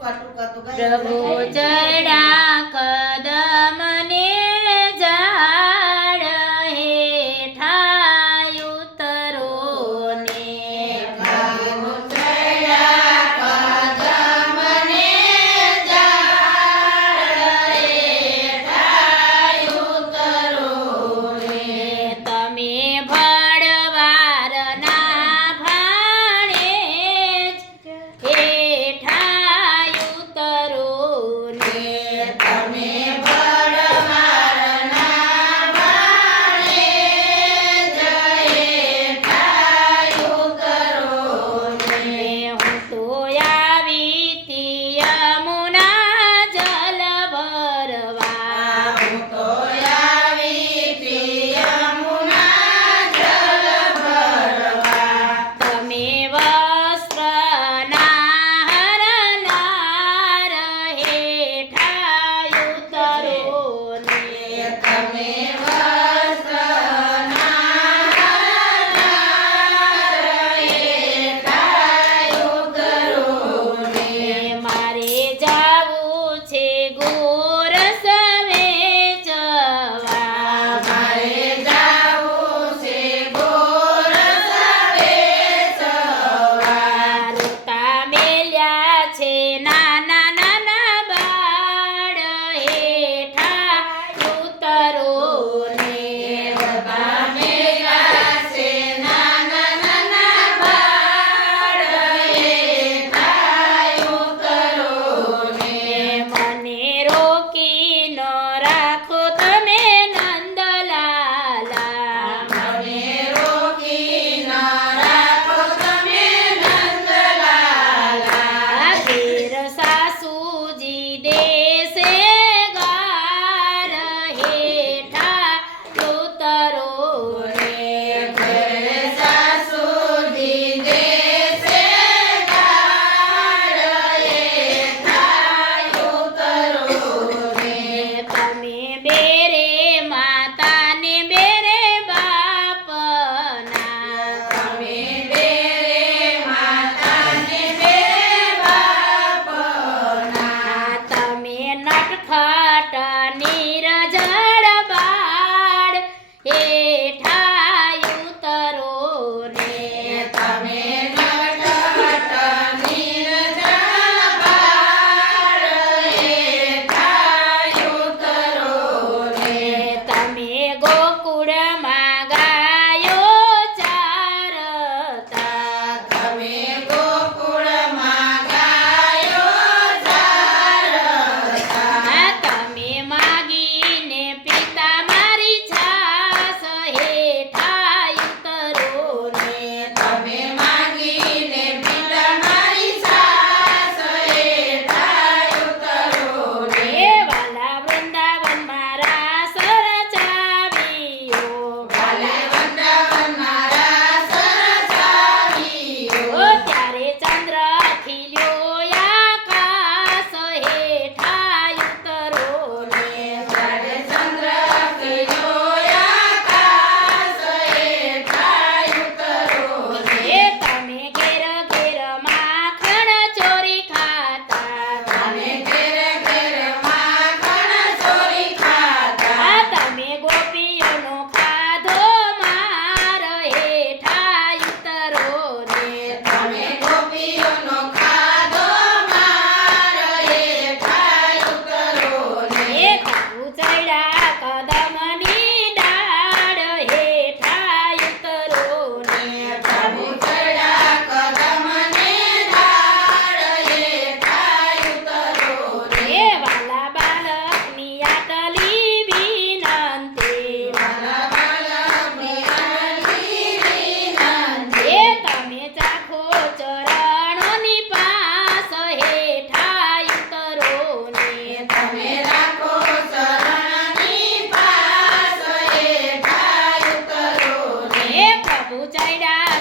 ટૂંકા ટૂંકા તો ગાય પ્રભુ ચડા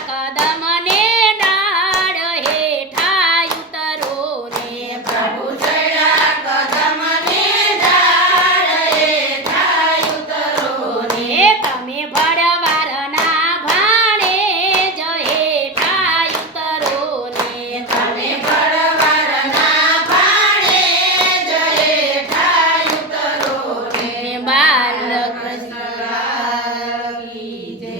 કદા